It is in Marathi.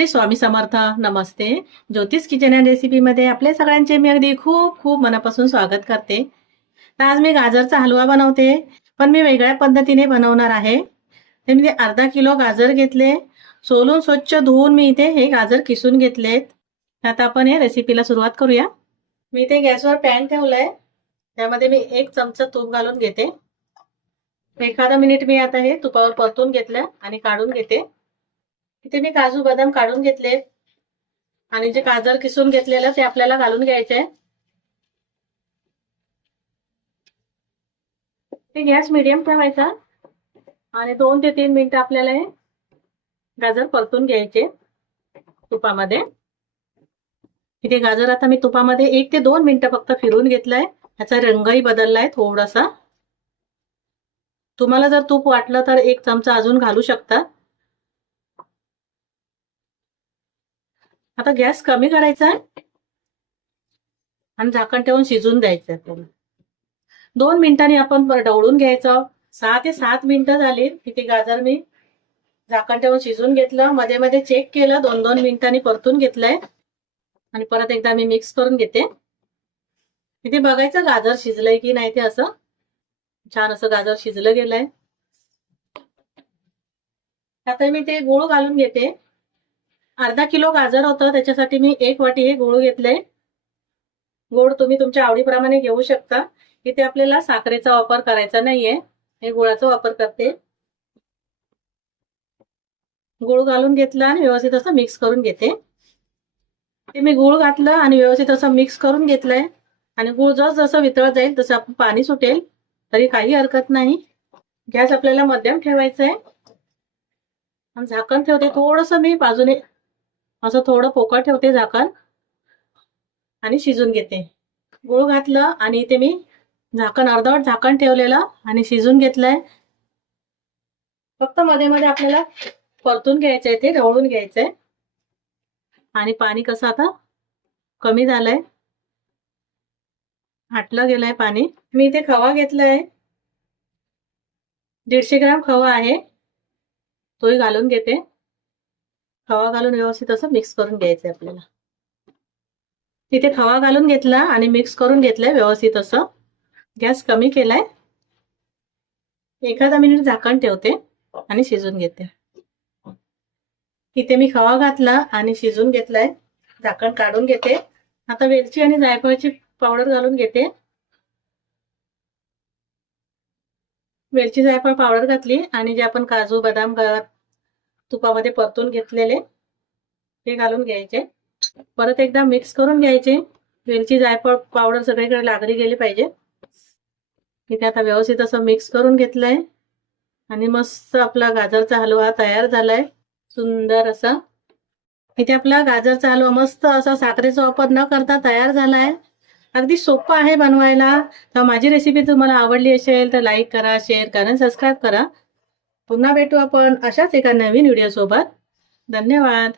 श्री स्वामी समर्थ. नमस्ते. ज्योतिष किचन अँड रेसिपीमध्ये आपल्या सगळ्यांचे मी अगदी खूप खूप मनापासून स्वागत करते. तर आज मी गाजरचा हलवा बनवते पण मी वेगळ्या पद्धतीने बनवणार आहे. तर मी अर्धा किलो गाजर घेतले. सोलून स्वच्छ धुवून मी इथे हे गाजर किसून घेतलेत. आता आपण हे रेसिपीला सुरुवात करूया. मी इथे गॅसवर पॅन ठेवलंय. त्यामध्ये मी एक चमचा तूप घालून घेते. एखादा मिनिट मी आता हे तुपावर परतून घेतलं आणि काढून घेते. इथे मी काजू बदाम काढून घेतले. आणि जे गाजर किसून घेतलेलं ते आपल्याला घालून घ्यायचे. ते गॅस मिडियम ठेवायचा. आणि दोन ते तीन मिनिटं आपल्याला हे गाजर परतून घ्यायचे तुपामध्ये. इथे गाजर आता मी तुपामध्ये एक ते दोन मिनिटं फक्त फिरून घेतलाय. ह्याचा रंगही बदललाय थोडासा. तुम्हाला जर तूप वाटलं तर एक चमचा अजून घालू शकता. आता गॅस कमी करायचा आहे. आणि झाकण ठेवून शिजून द्यायचं आपल्याला दोन मिनिटांनी आपण ढवळून घ्यायचं सहा ते सात मिनिटं झाली. तिथे गाजर मी झाकण ठेवून शिजून घेतलं. मध्ये मध्ये चेक केलं. दोन दोन मिनिटांनी परतून घेतलंय. आणि परत एकदा मी मिक्स करून घेते. तिथे बघायचं गाजर शिजलंय की नाही ते असं. छान असं गाजर शिजलं गेलंय. आता मी ते गुळ घालून घेते. अर्धा किलो गाजर होतं त्याच्यासाठी मी एक वाटी हे गुळ घेतले गोड तुम्ही तुमच्या आवडीप्रमाणे घेऊ शकता. इथे आपल्याला साखरेचा वापर करायचा नाहीये. हे गुळाचा वापर करते. गुळ घालून घेतला आणि व्यवस्थित असं मिक्स करून घेते. ते मी गुळ घातलं आणि व्यवस्थित असं मिक्स करून घेतलंय. आणि गुळ जस जसं वितळत जाईल तसं आपण पाणी सुटेल. तरी काही हरकत नाही. गॅस आपल्याला मध्यम ठेवायचा आहे आणि झाकण ठेवते. थोडस मी बाजूने असं थोडं पोकळ ठेवते झाकण. आणि शिजून घेते. गुळ घातलं आणि इथे मी झाकण अर्धवट झाकण ठेवलेलं आणि शिजून घेतलंय. फक्त मध्ये मध्ये आपल्याला परतून घ्यायचंय ते ढवळून घ्यायचंय. आणि पाणी कसं आता कमी झालंय. आटलं गेलंय पाणी. मी इथे खवा घेतलाय. दीडशे ग्राम खवा आहे. तोही घालून घेते. खवा घालून व्यवस्थित असं मिक्स करून घ्यायचंय आपल्याला. तिथे खवा घालून घेतला आणि मिक्स करून घेतलाय व्यवस्थित असं. गॅस कमी केलाय. एखादा मिनिट झाकण ठेवते आणि शिजून घेते. इथे मी खवा घातला आणि शिजून घेतलाय. झाकण काढून घेते. आता वेलची आणि जायफळची पावडर घालून घेते. वेलची जायफळ पावडर घातली आणि जे आपण काजू बदाम तुपामध्ये परतून घेतलेले. ते घालून घ्यायचे. परत एकदा मिक्स करून घ्यायचे. वेलची जायफळ पावडर सगळीकडे लागली गेली पाहिजे. इथे आता व्यवस्थित असं मिक्स करून घेतलंय. आणि मस्त आपला गाजरचा हलवा तयार झालाय. सुंदर असा. इथे आपला गाजरचा हलवा मस्त असा साखरेचा वापर न करता तयार झालाय. अगदी सोपं आहे बनवायला. तर माझी रेसिपी तुम्हाला आवडली असेल तर लाईक करा शेअर करा सबस्क्राईब करा. पुन्हा भेटू आपण अशाच एका नवीन व्हिडिओ सोबत. धन्यवाद.